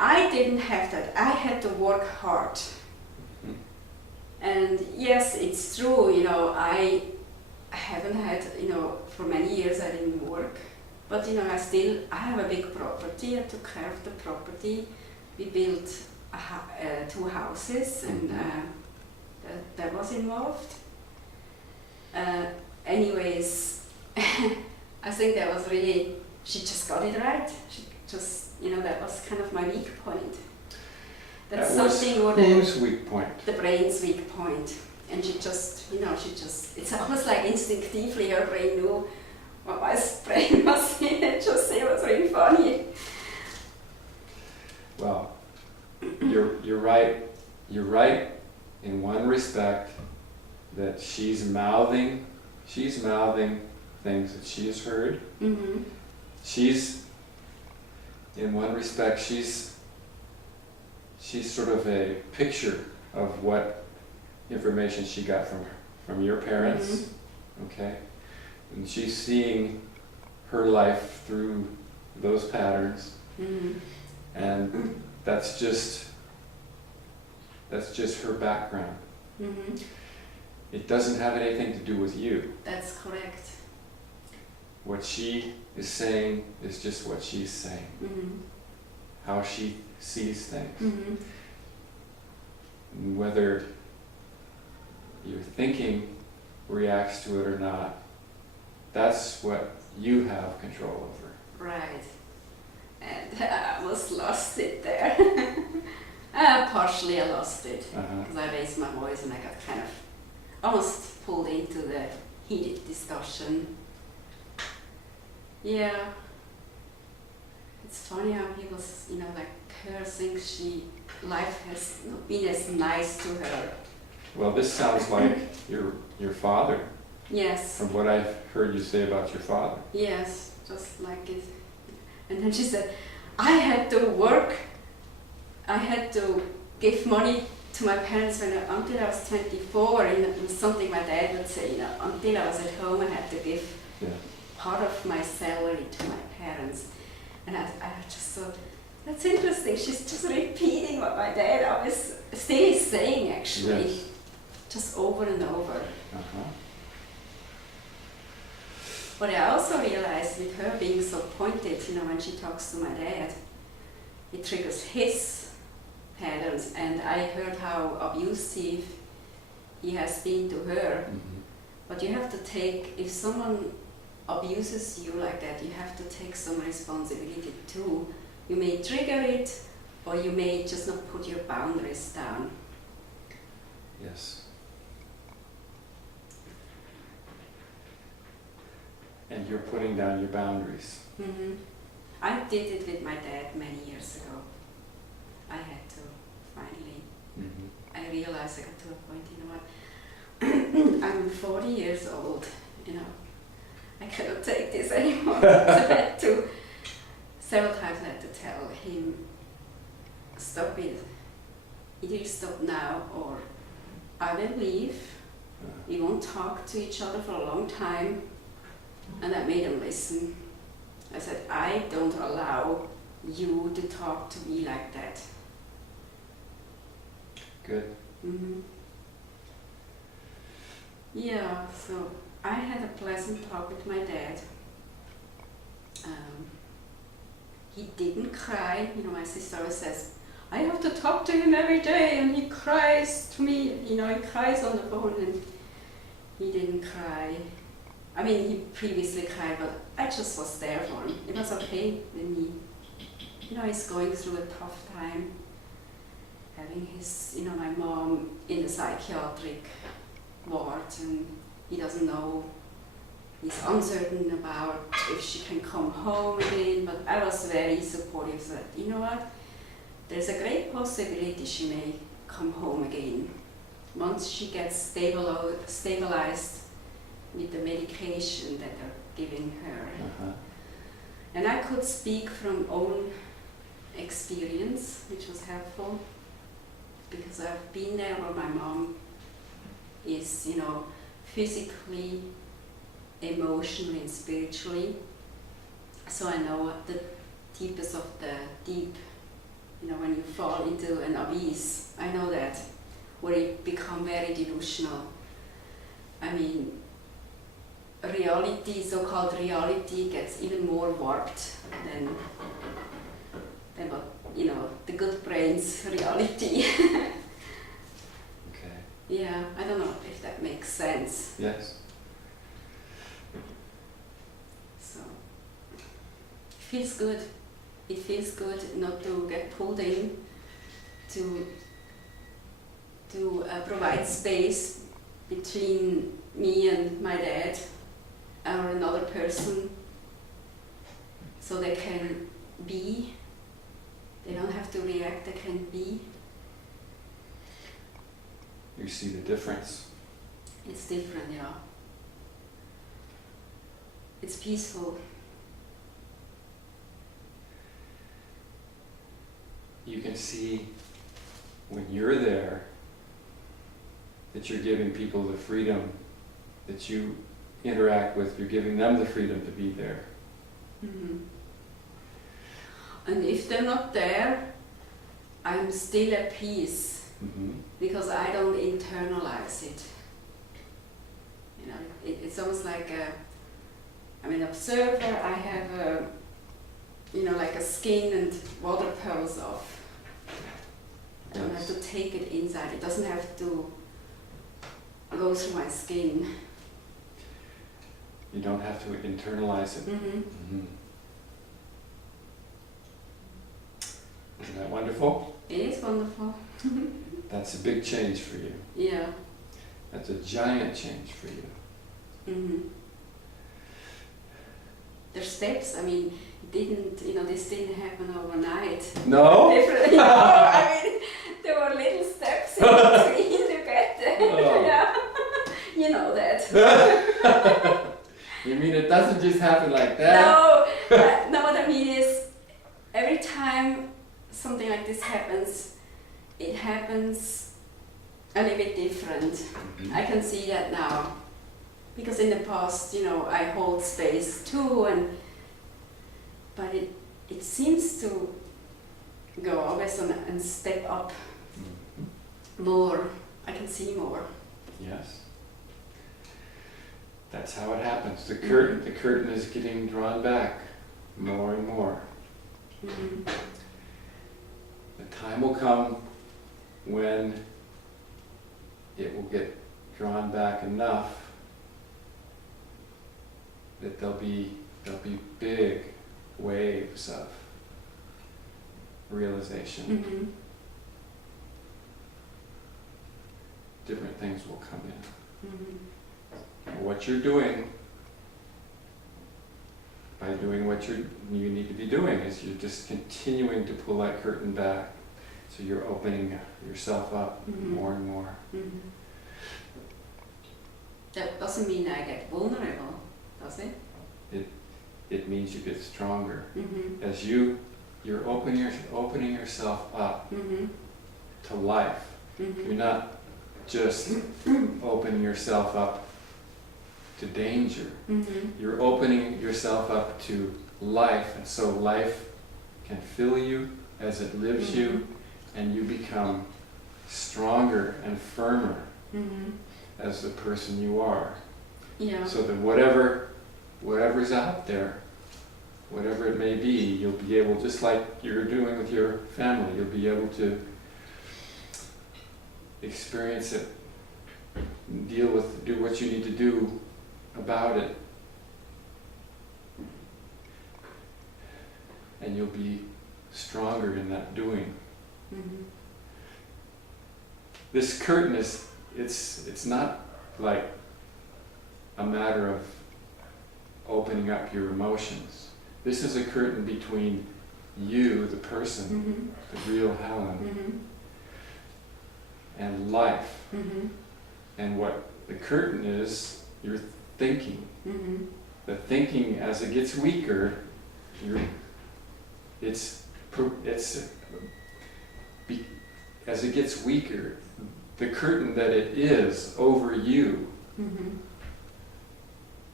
I didn't have that. I had to work hard. And yes, it's true, I haven't had, for many years I didn't work. But, I have a big property. I took care of the property. We built 2 houses, and that was involved. Anyways, I think that was really, she just got it right. She just, that was kind of my weak point. That's something what whose weak point? The brain's weak point. And she just, it's almost like instinctively her brain knew what my brain was in. It was really funny. Well, you're right. You're right in one respect, that she's mouthing things that she has heard. Mm-hmm. She's, in one respect, she's sort of a picture of what information she got from your parents. Mm-hmm. Okay, and she's seeing her life through those patterns. Mm-hmm. And that's just her background. Mm-hmm. It doesn't have anything to do with you. That's correct. What she is saying is just what she's saying. Mm-hmm. How she sees things. Mm-hmm. And whether your thinking reacts to it or not, that's what you have control over. Right. And I almost lost it there. Partially I lost it. Because I raised my voice and I got kind of almost pulled into the heated discussion. Yeah. It's funny how people, her thinks life has not been as nice to her. Well, this sounds like your father. Yes. From what I've heard you say about your father. Yes, just like it. And then she said, I had to work. I had to give money to my parents until I was 24, and it was something my dad would say, until I was at home I had to give part of my salary to my parents. And I just thought, that's interesting, she's just repeating what my dad always still is saying, actually. Yes. Just over and over. Uh-huh. But I also realized with her being so pointed, when she talks to my dad, it triggers his patterns, and I heard how abusive he has been to her. Mm-hmm. But you have to take, if someone abuses you like that, you have to take some responsibility too. You may trigger it, or you may just not put your boundaries down. Yes. And you're putting down your boundaries. Mm-hmm. I did it with my dad many years ago. I had to, finally. Mm-hmm. I realized I got to a point, I'm 40 years old, I cannot take this anymore. So I had to, several times I had to tell him, stop it. Either you stop now or I will leave. We won't talk to each other for a long time. And I made him listen. I said, I don't allow you to talk to me like that. Good. Mm-hmm. Yeah, so I had a pleasant talk with my dad. He didn't cry. My sister always says, I have to talk to him every day, and he cries to me. He cries on the phone, and he didn't cry. I mean, he previously cried, but I just was there for him. It was okay when he's going through a tough time, having his, my mom in the psychiatric ward, and he doesn't know, he's uncertain about if she can come home again, but I was very supportive that, you know what, there's a great possibility she may come home again. Once she gets stabilized with the medication that they're giving her. Uh-huh. And I could speak from own experience, which was helpful, because I've been there where my mom is, physically, emotionally, and spiritually. So I know the deepest of the deep, when you fall into an abyss. I know that, where you become very delusional. I mean, reality, so-called reality, gets even more warped than what, you know, the good brain's reality. Okay. Yeah, I don't know if that makes sense. Yes. So, it feels good. It feels good not to get pulled in, to provide space between me and my dad or another person, so they can be. They don't have to react, they can be. You see the difference. It's different, yeah. It's peaceful. You can see when you're there that you're giving people the freedom that you interact with, you're giving them the freedom to be there. Mm-hmm. And if they're not there, I'm still at peace, Mm-hmm. because I don't internalize it. You know, it's almost like I'm an observer. I have a, you know, like a skin and water pearls off. I don't have to take it inside. It doesn't have to go through my skin. You don't have to internalize it. Mm-hmm. Mm-hmm. Isn't that wonderful? It is wonderful. That's a big change for you. Yeah. That's a giant change for you. Mm-hmm. There's steps. I mean, this didn't happen overnight. No? Different, I mean, there were little steps in between to get there. Oh. Yeah. You know that. You mean it doesn't just happen like that? No, what I mean is, every time something like this happens, it happens a little bit different. Mm-hmm. I can see that now. Because in the past, I hold space too, but it seems to go always on and step up more. I can see more. Yes. That's how it happens. The curtain is getting drawn back more and more. Mm-hmm. The time will come when it will get drawn back enough that there'll be big waves of realization. Mm-hmm. Different things will come in. Mm-hmm. What you're doing, by doing what you need to be doing, is you're just continuing to pull that curtain back. So you're opening yourself up more and more. Mm-hmm. That doesn't mean I get vulnerable, does it? It means you get stronger. Mm-hmm. As you're opening yourself up Mm-hmm. to life. Mm-hmm. You're not just opening yourself up to danger. Mm-hmm. You're opening yourself up to life, and so life can fill you as it lives you, and you become stronger and firmer as the person you are. Yeah. So that whatever's out there, whatever it may be, you'll be able, just like you're doing with your family, you'll be able to experience it, do what you need to do about it, and you'll be stronger in that doing. Mm-hmm. This curtain it's not like a matter of opening up your emotions. This is a curtain between you, the person, the real Helen, and life. And what the curtain is, your thinking. The thinking, as it gets weaker, as it gets weaker, the curtain that it is over you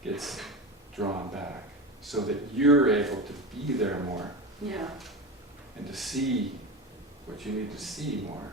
gets drawn back, so that you're able to be there more, Yeah. and to see what you need to see more.